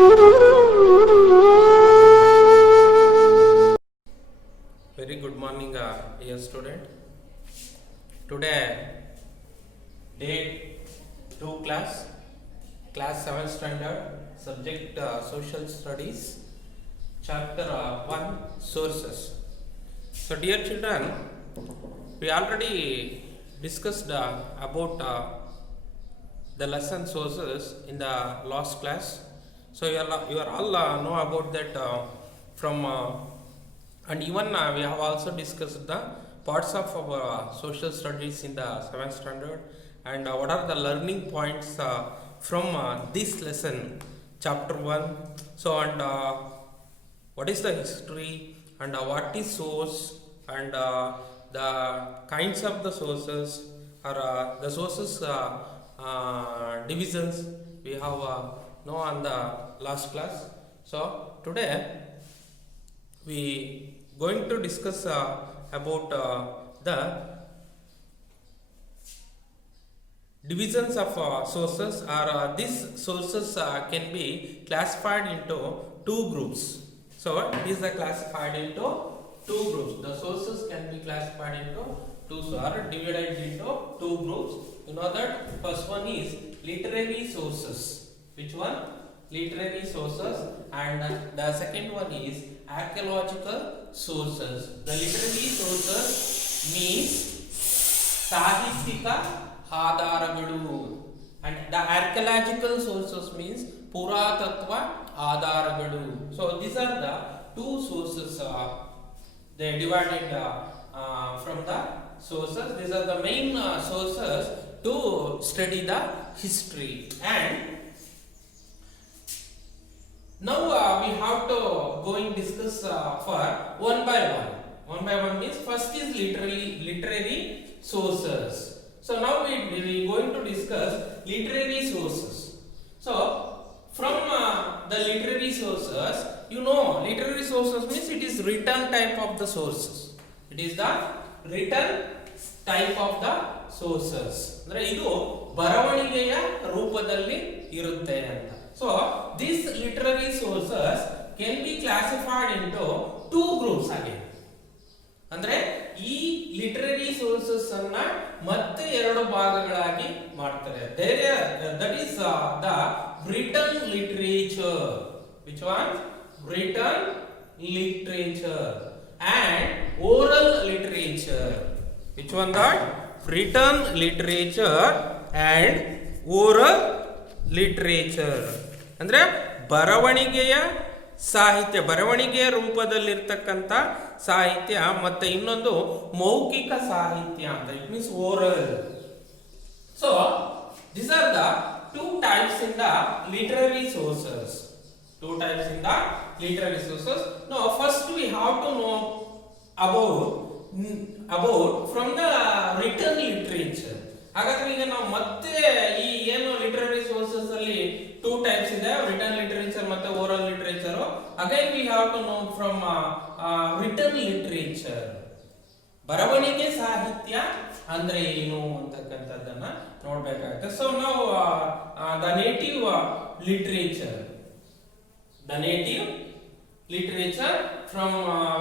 Very good morning, dear student. Today, day 2 class 7th standard, subject social studies, chapter 1 sources. So, dear children, we already discussed about the lesson sources in the last class. So you are all know about that from and even we have also discussed the parts of our social studies in the 7th standard, and what are the learning points from this lesson, chapter 1. So, and what is the history, and what is source, and the kinds of the sources, or the sources divisions we have know on the last class. So today we going to discuss about the divisions of sources, or these sources can be classified into two groups. So these are classified into two groups. The sources can be classified into two, are divided into two groups. You know that first one is literary sources. Which one? Literary sources. And the second one is archaeological sources. The literary sources means Sahitika Adaragalu, and the archaeological sources means Puratatva Adaragalu. So these are the two sources. They divided from the sources. These are the main sources to study the history. And now we have to go and discuss for one by one. One by one means first is literary sources. So now we going to discuss literary sources. So from the literary sources, you know, literary sources means it is written type of the sources. It is the written type of the sources. ಅಂದ್ರೆ ಇದು ಬರವಣಿಗೆಯ ರೂಪದಲ್ಲಿ ಇರುತ್ತೆ ಅಂತ. So these literary sources can be classified into two groups again. ಅಂದ್ರೆ ಈ literary sources ಅನ್ನ ಮತ್ತೆ ಎರಡು ಭಾಗಗಳಾಗಿ ಮಾಡ್ತಾರೆ. That is the written literature. Which one? Written literature and oral literature. Which one? That written literature and oral literature. ಅಂದ್ರೆ ಬರವಣಿಗೆಯ ಸಾಹಿತ್ಯ, ಬರವಣಿಗೆಯ ರೂಪದಲ್ಲಿರ್ತಕ್ಕಂಥ ಸಾಹಿತ್ಯ, ಮತ್ತೆ ಇನ್ನೊಂದು ಮೌಖಿಕ ಸಾಹಿತ್ಯ ಅಂತ. It means oral. So these are the two types in the literary sources. Two types in the literary sources. Now first we have to know about from the written literature. ಹಾಗಾದ್ರೆ ಈಗ ನಾವು ಮತ್ತೆ ಈ ಏನು ಲಿಟರರಿ ಸೋರ್ಸಸ್ ಅಲ್ಲಿ two types ಇದೆ, written literature ಮತ್ತೆ oral literature. Again we have to know from written literature. ಬರವಣಿಗೆ ಸಾಹಿತ್ಯ ಅಂದ್ರೆ ಏನು ಅಂತಕ್ಕಂಥದ್ದನ್ನ ನೋಡ್ಬೇಕಾಗುತ್ತೆ. ಸೊ ನಾವು the native literature, from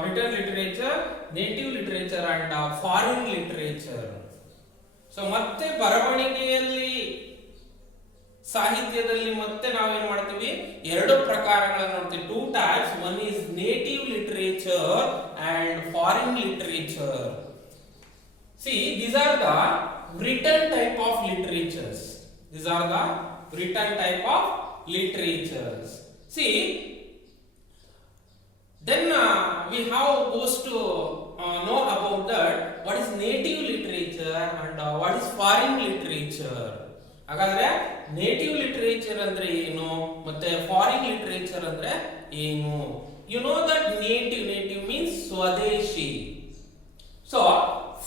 written literature, native literature and foreign literature. So ಮತ್ತೆ ಬರವಣಿಗೆಯಲ್ಲಿ ಸಾಹಿತ್ಯದಲ್ಲಿ ಮತ್ತೆ ನಾವೇನ್ ಮಾಡ್ತೀವಿ, ಎರಡು ಪ್ರಕಾರಗಳನ್ನು ನೋಡ್ತೀವಿ. Two types. One is native literature and foreign literature. See these are the written type of literatures. These are the written type of literatures. See, then we have goes to know about that what is native literature and what is foreign literature. ಹಾಗಾದ್ರೆ native literature ಅಂದ್ರೆ ಏನು ಮತ್ತೆ foreign literature ಅಂದ್ರೆ ಏನು? You know that native means ಸ್ವದೇಶಿ. So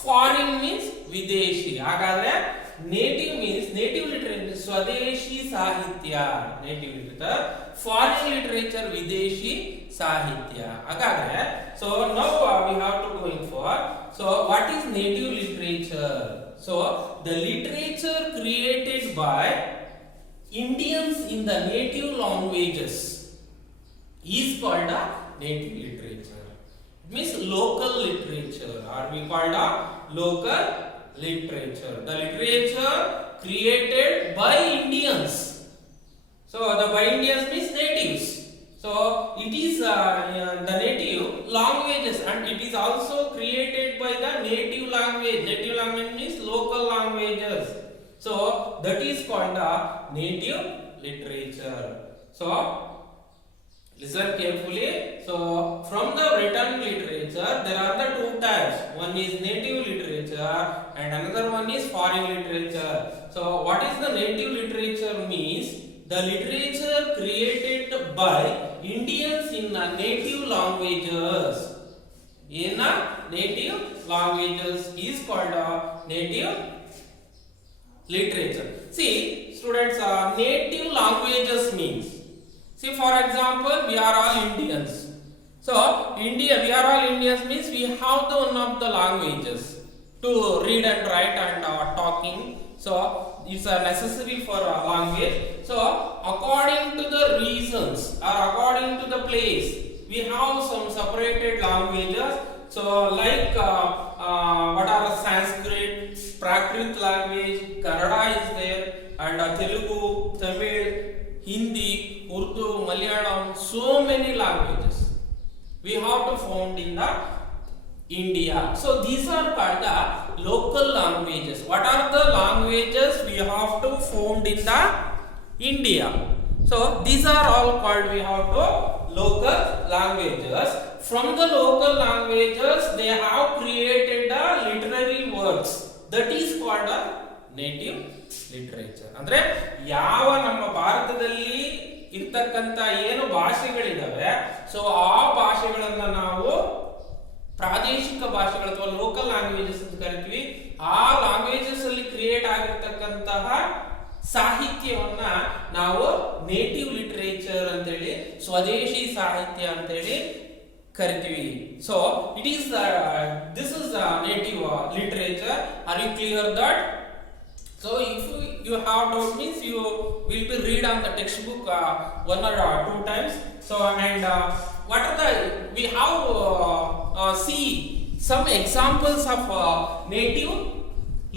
foreign means ವಿದೇಶಿ. ಹಾಗಾದ್ರೆ native means native literature ಸ್ವದೇಶಿ ಸಾಹಿತ್ಯ, ನೇಟಿವ್ ಲಿಟರೇಚರ್. ಫಾರಿನ್ ಲಿಟರೇಚರ್ ವಿದೇಶಿ ಸಾಹಿತ್ಯ. ಹಾಗಾದ್ರೆ so now we have to going for. So what is native literature? So the literature created by Indians in the native languages. is called a native literature. It means local literature, or we called a local literature. The literature created by Indians. So the by Indians means natives. So it is the native languages, and it is also created by the native language. Native language means local languages. So that is called the native literature. So listen carefully. So from the written literature, there are the two types. One is native literature and another one is foreign literature. So what is the native literature means? The literature created by Indians in native languages. In native languages is called native literature. See, students, native languages means. See, for example, we are all Indians. So, we are all Indians means we have the one of the languages to read and write and talking. So, it's necessary for language. So, according to the reasons or according to the place, we have some separated languages. So, like what are Sanskrit, Prakrit language, Kannada is there, and Telugu, Tamil, Hindi, Urdu, Malayalam, so many languages we have to found in the India. So these are called the local languages. What are the languages we have to found in the India? So these are all called we have to local languages. From the local languages, they have created the literary works. That is called a native literature. ಅಂದ್ರೆ ಯಾವ ನಮ್ಮ ಭಾರತದಲ್ಲಿ ಇರ್ತಕ್ಕಂತ ಏನು ಭಾಷೆಗಳಿದಾವೆ, so ಆ ಭಾಷೆಗಳನ್ನ ನಾವು ಪ್ರಾದೇಶಿಕ ಭಾಷೆಗಳು ಅಥವಾ ಲೋಕಲ್ ಲ್ಯಾಂಗ್ವೇಜಸ್ ಅಂತ ಕರಿತೀವಿ. ಆ ಲ್ಯಾಂಗ್ವೇಜಸ್ ಅಲ್ಲಿ ಕ್ರಿಯೇಟ್ ಆಗಿರ್ತಕ್ಕಂತಹ ಸಾಹಿತ್ಯವನ್ನ ನಾವು ನೇಟಿವ್ ಲಿಟರೇಚರ್ ಅಂತೇಳಿ, ಸ್ವದೇಶಿ ಸಾಹಿತ್ಯ ಅಂತೇಳಿ ಕರಿತೀವಿ. So it is this is native literature. Are you clear that? So if you have doubt means you will be read on the textbook one or two times. So and what are the we have see some examples of native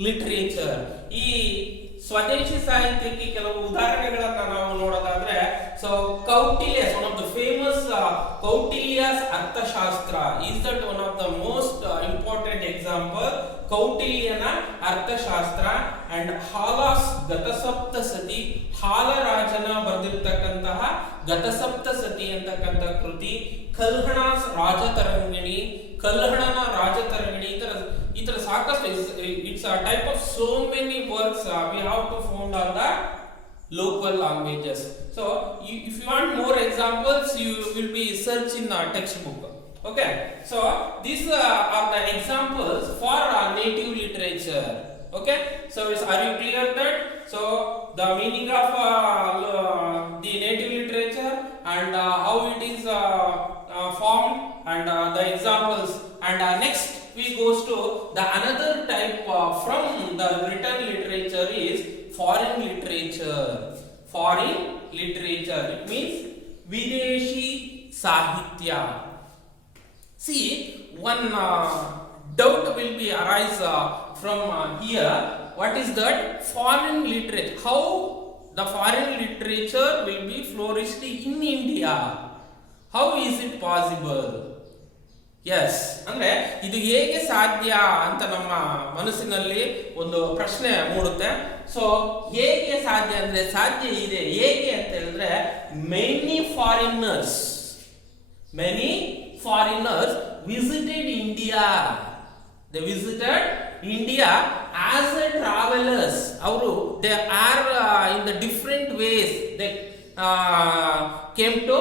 literature. ಈ ಸ್ವದೇಶಿ ಸಾಹಿತ್ಯಕ್ಕೆ ಕೆಲವು ಉದಾಹರಣೆಗಳನ್ನ ನಾವು ನೋಡೋದಾದ್ರೆ, so Kautilya, one of the famous Kautilya's ಅರ್ಥಶಾಸ್ತ್ರ is that one of the most important example. ಕೌಟಿಲ್ಯನ ಅರ್ಥಶಾಸ್ತ್ರ and ಹಾಲಾಸ್ ಗತಸಪ್ತಸತಿ, ಹಾಲರಾಜನ ಬರೆದಿರ್ತಕ್ಕಂತಹ ಗತಸಪ್ತಸತಿ ಅಂತಕ್ಕಂಥ ಕೃತಿ, ಕಲ್ಹಣಾಸ್ ರಾಜತರಂಗಿಣಿ, ಕಲ್ಹಣನ ರಾಜತರಂಗಿಣಿ, ಈ ತರ ಸಾಕಷ್ಟು it's a type of so many works we have to found on the local languages. So if you want more examples, you will be search in a textbook. Okay, so these are the examples for native literature. Okay, so are you clear that? So the meaning of the native literature and how it is formed and the examples. And next we goes to the another type from the written literature is foreign literature. Foreign literature, it means videshi sahitya. See, one doubt will be arise from here. What is that? Foreign literature. How the foreign literature will be flourished in India? How is it possible? Yes, ಅಂದ್ರೆ ಇದು ಹೇಗೆ ಸಾಧ್ಯ ಅಂತ ನಮ್ಮ ಮನಸ್ಸಿನಲ್ಲಿ ಒಂದು ಪ್ರಶ್ನೆ ಮೂಡುತ್ತೆ. So ಹೇಗೆ ಸಾಧ್ಯ ಅಂದ್ರೆ, ಸಾಧ್ಯ ಇದೆ. ಹೇಗೆ ಅಂತ ಹೇಳಿದ್ರೆ, many foreigners visited India. They visited India as a travellers. ಅವರು they are in the different ways they came to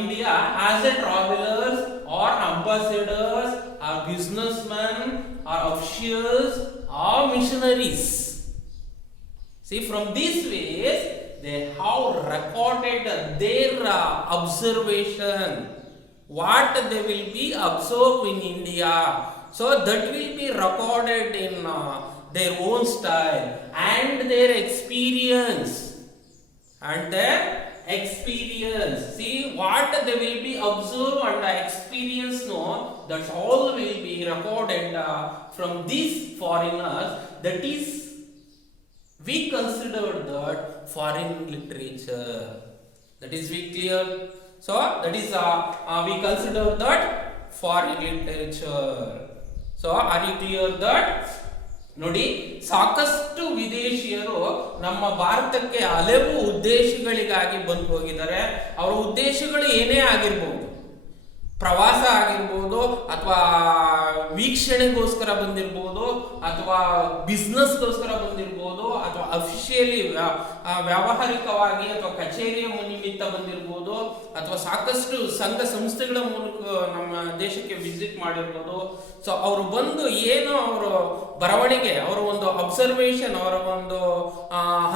India as a travelers or ambassadors or businessmen or officials or missionaries. See, from these ways they have recorded their observation, what they will be observed in India. So that will be recorded in their own style and their experience and their experience. See what they will be observe and experience, no, that all will be recorded from these foreigners. That is, we consider that foreign literature. That is we clear. So that is we consider that foreign literature. So are you clear that? ನೋಡಿ, ಸಾಕಷ್ಟು ವಿದೇಶಿಯರು ನಮ್ಮ ಭಾರತಕ್ಕೆ ಹಲವು ಉದ್ದೇಶಗಳಿಗಾಗಿ ಬಂದು ಹೋಗಿದ್ದಾರೆ. ಅವರ ಉದ್ದೇಶಗಳು ಏನೇ ಆಗಿರ್ಬೋದು, ಪ್ರವಾಸ ಆಗಿರ್ಬೋದು, ಅಥವಾ ವೀಕ್ಷಣೆಗೋಸ್ಕರ ಬಂದಿರ್ಬೋದು, ಅಥವಾ ಬಿಸ್ನೆಸ್ಗೋಸ್ಕರ ಬಂದಿರ್ಬೋದು, ಅಥವಾ ಅಫಿಷಿಯಲಿ ವ್ಯಾವಹಾರಿಕವಾಗಿ ಅಥವಾ ಕಚೇರಿಯ ನಿಮಿತ್ತ ಬಂದಿರ್ಬೋದು, ಅಥವಾ ಸಾಕಷ್ಟು ಸಂಘ ಸಂಸ್ಥೆಗಳ ಮೂಲಕ ನಮ್ಮ ದೇಶಕ್ಕೆ ವಿಸಿಟ್ ಮಾಡಿರ್ಬೋದು. ಸೊ ಅವರು ಬಂದು ಏನು ಅವರ ಬರವಣಿಗೆ, ಅವರ ಒಂದು ಅಬ್ಸರ್ವೇಷನ್, ಅವರ ಒಂದು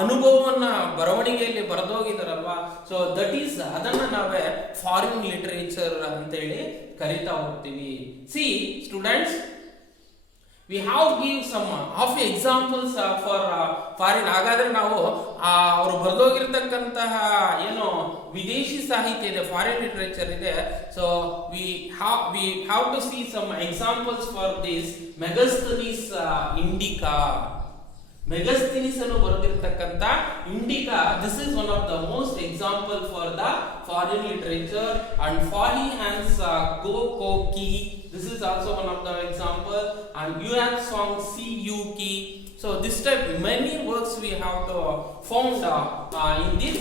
ಅನುಭವವನ್ನ ಬರವಣಿಗೆಯಲ್ಲಿ ಬರೆದೋಗಿದಾರಲ್ವಾ, ಸೊ ದಟ್ ಈಸ್ ಅದನ್ನ ನಾವೇ ಫಾರಿನ್ ಲಿಟರೇಚರ್ ಅಂತೇಳಿ ಕರಿತಾ ಹೋಗ್ತೀವಿ. See students, we have give some of examples for foreign. ಹಾಗಾದ್ರೆ ನಾವು ಅವರು ಬರೆದೋಗಿರ್ತಕ್ಕಂತಹ ಏನು ವಿದೇಶಿ ಸಾಹಿತ್ಯ ಇದೆ, ಫಾರಿನ್ ಲಿಟರೇಚರ್ ಇದೆ. So we have to see some examples for this. Megasthenes Indica, Megasthenes ಅನ್ನು ಬರೆದಿರ್ತಕ್ಕಂಥ Indica, this is one of the most example for the foreign literature. And ಫಾರಿ ಹ್ಯಾನ್ಸ್ ಗೋ ಕೋಕಿ, this is also one of the example. And Yuan song See You Ki. So this type many works we have to found in this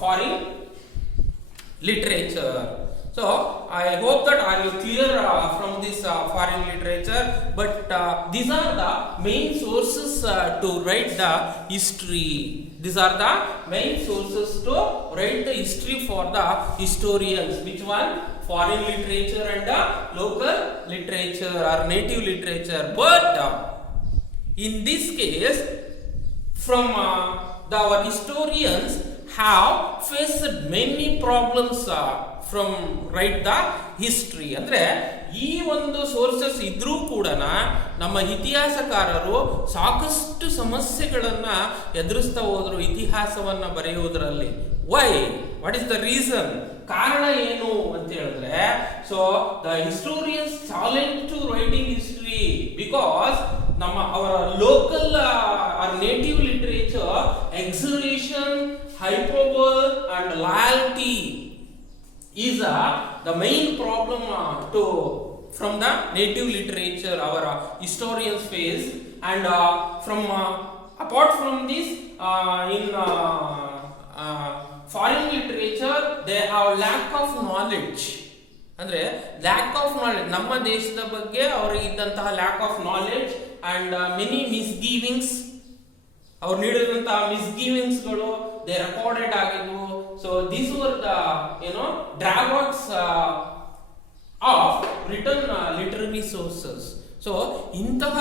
foreign literature. So I hope that are you clear from this foreign literature. But these are the main sources to write the history. These are the main sources to write the history for the historians. Which one? Foreign literature and local literature or native literature. But in this case, from our historians have faced many problems from write the history. ಅಂದ್ರೆ ಈ ಒಂದು sources ಇದ್ರೂ ಕೂಡ ನಮ್ಮ ಇತಿಹಾಸಕಾರರು ಸಾಕಷ್ಟು ಸಮಸ್ಯೆಗಳನ್ನ ಎದುರಿಸ್ತಾ ಹೋದ್ರು ಇತಿಹಾಸವನ್ನ ಬರೆಯುವುದರಲ್ಲಿ. Why? What is the reason? ಕಾರಣ ಏನು ಅಂತ ಹೇಳಿದ್ರೆ, so the historians challenge to writing history because ನಮ್ಮ ಅವರ local or native literature exaggeration, hyperbole and loyalty is the main problem from the native literature our historians face. And from apart from this, in foreign literature they have lack of knowledge. ಅಂದ್ರೆ lack of knowledge, ನಮ್ಮ ದೇಶದ ಬಗ್ಗೆ ಅವರಿಗೆ ಇದ್ದಂತಹ lack of knowledge and many misgivings, ಅವ್ರು ನೀಡಿದಂತಹ ಮಿಸ್ಗಿವಿಂಗ್ಸ್ಗಳು they recorded ಆಗಿದ್ವು. So these were the drawbacks of written literary sources. So ಇಂತಹ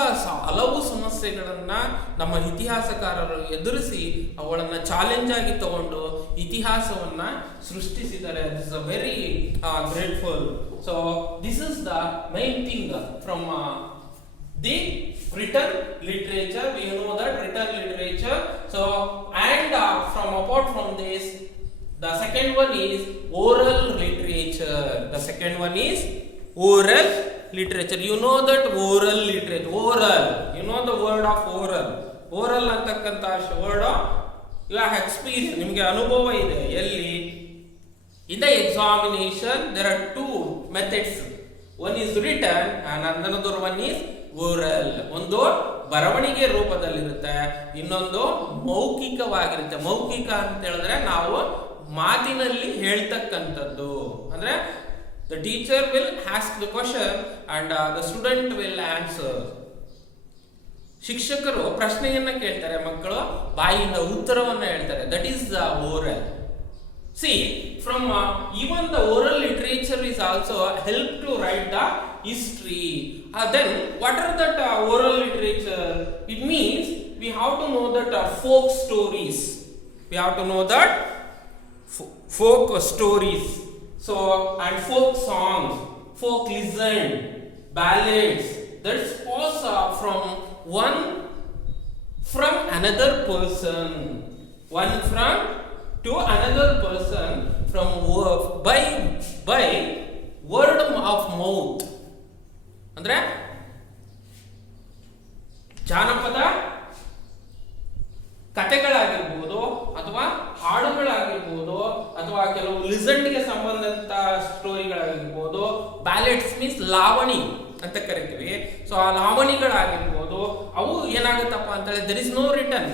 ಹಲವು ಸಮಸ್ಯೆಗಳನ್ನ ನಮ್ಮ ಇತಿಹಾಸಕಾರರು ಎದುರಿಸಿ ಅವುಗಳನ್ನ ಚಾಲೆಂಜ್ ಆಗಿ ತಗೊಂಡು ಇತಿಹಾಸವನ್ನ ಸೃಷ್ಟಿಸಿದ್ದಾರೆ. This is a very grateful. So this is the main thing from the written literature. We know that written literature. So and from apart from this, the second one is oral literature. The second one is oral literature. You know that oral literature, oral, you know the word of oral. Oral ಅಂತಕ್ಕಂತ word you have experience, ನಿಮಗೆ ಅನುಭವ ಇದೆ. ಎಲ್ಲಿ? in the examination there are two methods. One is written and another one is oral. ಒಂದು ಬರವಣಿಗೆ ರೂಪದಲ್ಲಿರುತ್ತೆ, ಇನ್ನೊಂದು ಮೌಖಿಕವಾಗಿರುತ್ತೆ. ಮೌಖಿಕ ಅಂತ ಹೇಳಿದ್ರೆ ನಾವು ಮಾತಿನಲ್ಲಿ ಹೇಳ್ತಕ್ಕಂಥದ್ದು. ಅಂದ್ರೆ the teacher will ask the question and the student will answer. ಶಿಕ್ಷಕರು ಪ್ರಶ್ನೆಯನ್ನ ಕೇಳ್ತಾರೆ, ಮಕ್ಕಳು ಬಾಯಿಂದ ಉತ್ತರವನ್ನ ಹೇಳ್ತಾರೆ. that is the oral. See, from even the oral literature is also help to write the history. Then what are that oral literature? It means we have to know that folk stories. We have to know that folk stories. So and folk songs, folk legend, ballads. That's also from another person. One from to another person from by word of mouth. ಅಂದ್ರೆ ಜಾನಪದ ಕಥೆಗಳಾಗಿರ್ಬೋದು ಅಥವಾ ಹಾಡುಗಳಾಗಿರ್ಬೋದು ಅಥವಾ ಕೆಲವು ಲಿಸೆಂಡ್ಗೆ ಸಂಬಂಧಿತ ಸ್ಟೋರಿಗಳಾಗಿರ್ಬೋದು. Ballots means ಲಾವಣಿ ಅಂತ ಕರಿತೀವಿ. So ಆ ಲಾವಣಿಗಳಾಗಿರ್ಬೋದು ಅವು ಏನಾಗುತ್ತಪ್ಪ ಅಂತ ಹೇಳಿ ದರ್ ಇಸ್ ನೋ ರಿಟರ್ನ್.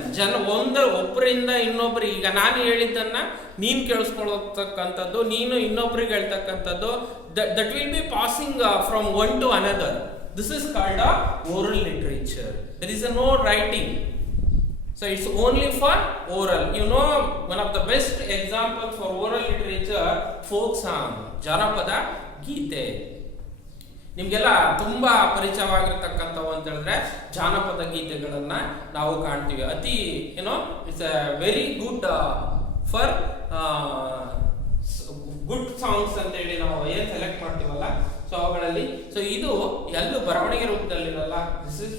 ಒಬ್ಬರಿಂದ ಇನ್ನೊಬ್ರಿಗೆ, ಈಗ ನಾನು ಹೇಳಿದ್ದನ್ನ ನೀನು ಕೇಳಿಸ್ಕೊಳ್ಳತಕ್ಕಂಥದ್ದು, ನೀನು ಇನ್ನೊಬ್ರಿಗೆ ಹೇಳ್ತಕ್ಕಂಥದ್ದು, that will be passing from one to another. This is called a oral literature. There is no writing. So it's only for oral. You know, one of the best examples for oral literature, folk song, ಜಾನಪದ ಗೀತೆ. ನಿಮಗೆಲ್ಲ ತುಂಬಾ ಪರಿಚಯವಾಗಿರ್ತಕ್ಕಂಥವು ಅಂತ ಹೇಳಿದ್ರೆ ಜಾನಪದ ಗೀತೆಗಳನ್ನ ನಾವು ಕಾಣ್ತೀವಿ. ಅತಿ it's a very good for good songs ಅಂತ ಹೇಳಿ ನಾವು ಏನ್ ಸೆಲೆಕ್ಟ್ ಮಾಡ್ತೀವಲ್ಲ, ಸೊ ಅವುಗಳಲ್ಲಿ ಸೊ ಇದು ಎಲ್ಲೂ ಬರವಣಿಗೆ ರೂಪದಲ್ಲಿರಲ್ಲ. This is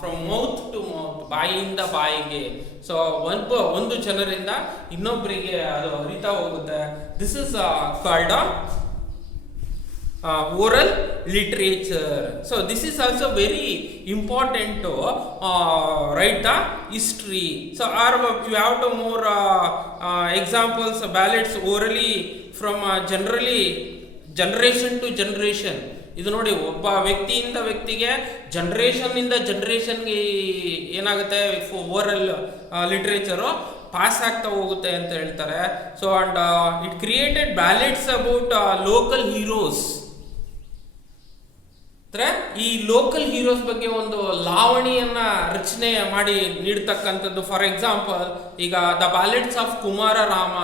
from mouth to mouth, ಬಾಯಿಯಿಂದ ಬಾಯಿಗೆ. ಸೊ ಒಂದು ಜನರಿಂದ ಇನ್ನೊಬ್ಬರಿಗೆ ಅದು ಹರಿತಾ ಹೋಗುತ್ತೆ. This is called oral literature. So this is also very important to write the history. So you have to more examples, ballads orally from generally generation to generation. ಇದು ನೋಡಿ, ಒಬ್ಬ ವ್ಯಕ್ತಿಯಿಂದ ವ್ಯಕ್ತಿಗೆ, ಜನರೇಷನ್ ಇಂದ ಜನರೇಷನ್ಗೆ ಏನಾಗುತ್ತೆ, ಓರಲ್ ಲಿಟ್ರೇಚರು ಪಾಸ್ ಆಗ್ತಾ ಹೋಗುತ್ತೆ ಅಂತ ಹೇಳ್ತಾರೆ. So and it created ballads about local heroes. ಈ ಲೋಕಲ್ ಹೀರೋಸ್ ಬಗ್ಗೆ ಒಂದು ಲಾವಣಿಯನ್ನ ರಚನೆ ಮಾಡಿ ನೀಡ್ತಕ್ಕಂಥದ್ದು. ಫಾರ್ ಎಕ್ಸಾಂಪಲ್, ಈಗ the ballads of Kumara Rama,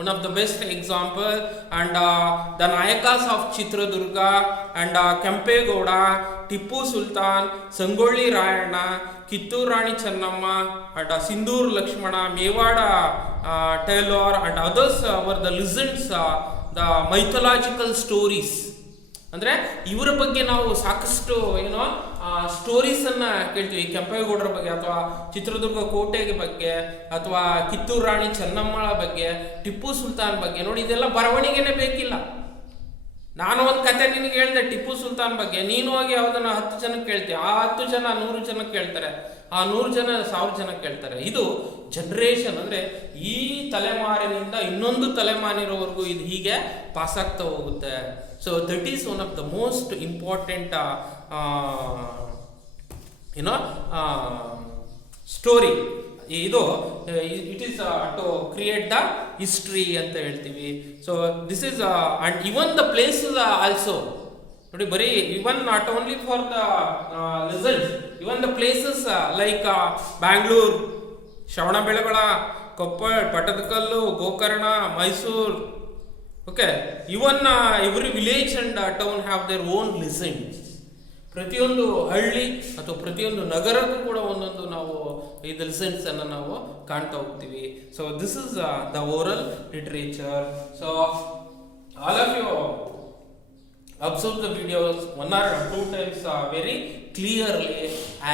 one of the best example. And the Nayakas of Chitradurga and Kempegowda, Tippu Sultan, Sangolli Rayanna, Kittur Rani Chennamma and Sindhur Lakshmana, ಮೇವಾಡ ಟೈಲರ್ and others were the legends, the mythological stories. ಅಂದ್ರೆ ಇವರ ಬಗ್ಗೆ ನಾವು ಸಾಕಷ್ಟು ಸ್ಟೋರೀಸ್ ಅನ್ನ ಕೇಳ್ತೀವಿ. ಕೆಂಪೇಗೌಡರ ಬಗ್ಗೆ ಅಥವಾ ಚಿತ್ರದುರ್ಗ ಕೋಟೆ ಬಗ್ಗೆ ಅಥವಾ ಕಿತ್ತೂರು ರಾಣಿ ಚೆನ್ನಮ್ಮಳ ಬಗ್ಗೆ, ಟಿಪ್ಪು ಸುಲ್ತಾನ್ ಬಗ್ಗೆ. ನೋಡಿ, ಇದೆಲ್ಲ ಬರವಣಿಗೆನೆ ಬೇಕಿಲ್ಲ. ನಾನು ಒಂದು ಕತೆ ನಿನಗೆ ಹೇಳಿದೆ ಟಿಪ್ಪು ಸುಲ್ತಾನ್ ಬಗ್ಗೆ, ನೀನು ಹೋಗಿ ಯಾವ್ದನ್ನ 10 ಜನಕ್ಕೆ ಕೇಳ್ತೀವಿ, ಆ 10 ಜನ 100 ಜನಕ್ಕೆ ಕೇಳ್ತಾರೆ, ಆ 100 ಜನ 1000 ಜನಕ್ಕೆ ಕೇಳ್ತಾರೆ. ಇದು ಜನರೇಷನ್, ಅಂದ್ರೆ ಈ ತಲೆಮಾರಿನಿಂದ ಇನ್ನೊಂದು ತಲೆಮಾರಿನವರೆಗೂ ಇದು ಹೀಗೆ ಪಾಸ್ ಆಗ್ತಾ ಹೋಗುತ್ತೆ. So that is one of the most important story. ಇದು it is to create the history ಅಂತ ಹೇಳ್ತೀವಿ. So this is and even the places also. ನೋಡಿ, ಬರೀ even not only for the results, even the places like Bangalore, Shravanabelagola, Koppal, Pattadakal, Gokarna, Mysore. Okay, even every village and town have their own legends. ಪ್ರತಿಯೊಂದು ಹಳ್ಳಿ ಅಥವಾ ಪ್ರತಿಯೊಂದು ನಗರಕ್ಕೂ ಕೂಡ ಒಂದೊಂದು ನಾವು ಇದು ಲಿಸೆಂಡ್ಸ್ ಅನ್ನು ನಾವು ಕಾಣ್ತಾ ಹೋಗ್ತೀವಿ. So this is the oral literature. So all of you observe the videos 1 or 2 times very clearly,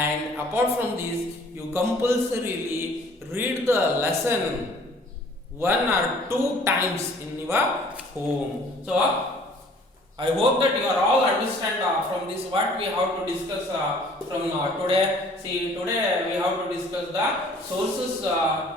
and apart from this you compulsorily read the lesson 1 or 2 times in your home. So I hope that you are all understand from this what we have to discuss from today. See, today we have to discuss the sources.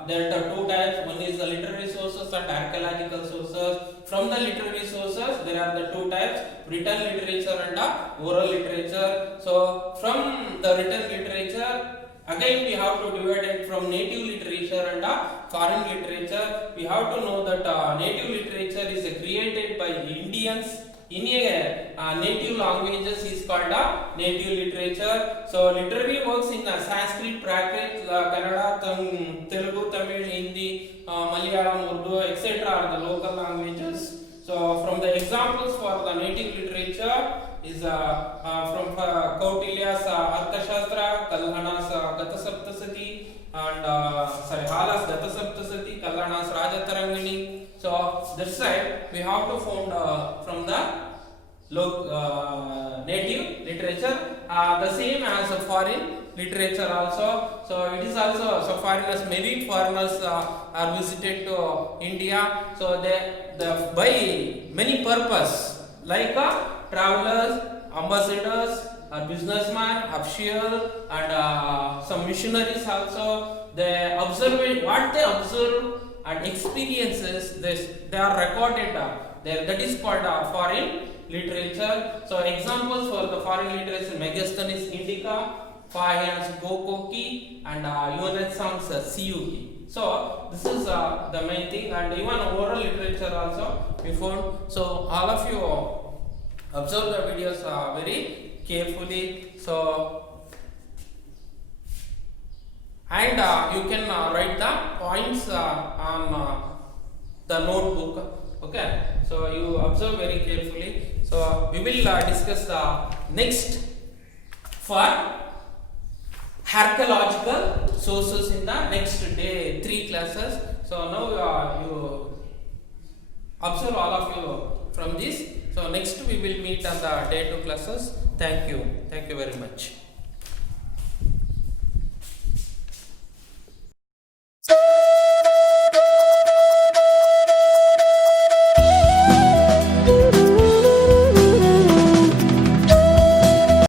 There are 2 types. One is the literary sources and archaeological sources. From the literary sources there are the 2 types, written literature and oral literature. So from the written literature, again we have to divide it from native literature and foreign literature. We have to know that native literature is created by Indians in a native languages is called native literature. So literary works in Sanskrit, Prakrit, Kannada, Telugu, Tamil, Hindi, Malayalam, Urdu, etc. are the local languages. So from the examples for the native literature is from Kautilya's Arthashastra, Kalhana's Gatasaptasati, and Hala's Gatasaptasati, Kalhana's Rajatarangini. So this side we have to found from the native literature, the same as foreign literature also. So it is also, so foreigners, many foreigners are visited to India. So they by many purpose, like travelers, ambassadors, businessmen, official, and some missionaries also. They observe what they observe and experiences. They are recorded. That is called foreign literature. So examples for the foreign literature: Megasthenes Indica, Fahren's Gokoki, and Yuanetsang's Siyuki. So this is the main thing, and even oral literature also we found. So all of you observe the videos very carefully. So and you can write the points on the notebook. Okay, so you observe very carefully. So we will discuss the next for archaeological sources in the next day 3 classes. So now you observe all of you from this. So next we will meet on the day 2 classes. Thank you very much.